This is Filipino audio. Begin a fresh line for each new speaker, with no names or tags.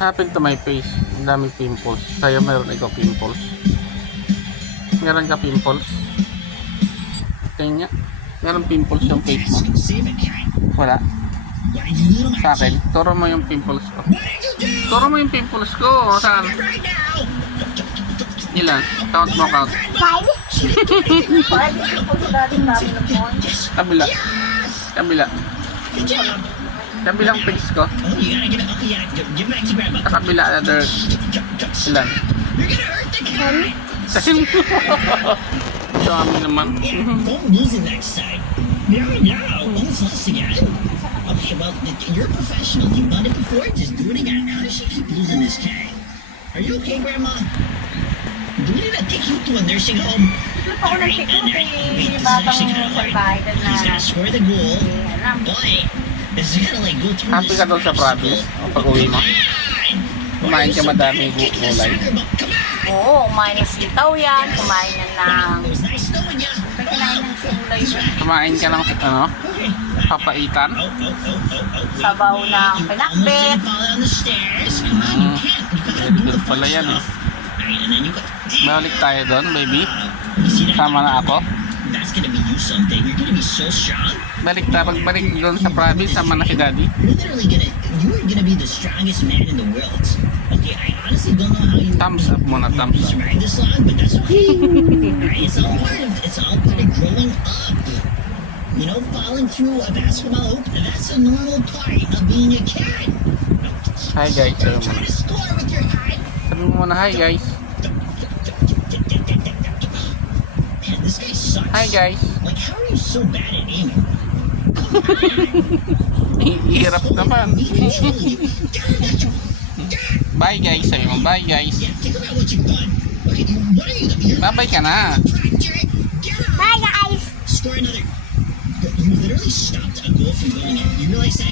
happened to my face? Ang daming pimples. Sa'yo meron ikaw pimples. Meron ka pimples? Tingnan nga. Meron pimples yung face mo. Wala. Sa akin. Turo mo yung pimples ko. Turo mo yung pimples ko. Saan? Ilan? Count mo count.
Phone.
Kabila. Kabila. Kabilang face ko. Sa kabila another. Ilan?
You're gonna hurt the cat.
Sasin Dami naman.
Okay, well, you're a professional. You've done it before. Just do it again. How does she keep losing this cat? Are you okay, Grandma? Do we need to take you to a nursing home?
Ng siko kay batang salbahe na
He's gonna score the goal.
alam.
This is gonna like go through
Happy ka doon sa province? O pag uwi mo? Kumain ka madaming gu- gulay.
Oo, kumain ng sitaw yan, kumain yan ng... Kinain ng gulay yun.
Kumain ka ng ano? Papaitan?
Oh, oh, oh,
Sabaw ng
you
pinakbet.
you
Mm.
You gotta
Good, pala yan, eh.
you.
Balik tayo doon, baby.
You?
Sama na ako.
You someday. You're gonna be so strong.
Balik tayo. Pagbalik doon sa province, daddy.
You're literally gonna. You're gonna be the strongest man in the world. Okay, I honestly don't know how you.
Thumbs up muna, thumbs up.
survived this long, but that's okay. Alright, it's all part of. It's all part of growing up. You know, falling through a basketball hoop. That's a normal part of being a kid.
Hi guys, sabi mo
Try
muna.
to score with your eye.
Sabi mo muna, hi guys.
Man, this guy sucks.
Hi guys.
Like, how are you so bad at aiming?
Hirap naman. Bye guys, sabi mo. Bye guys.
You're
Babay ka na.
Bye guys!
Score another. You literally stopped a goal from going in. You realize that?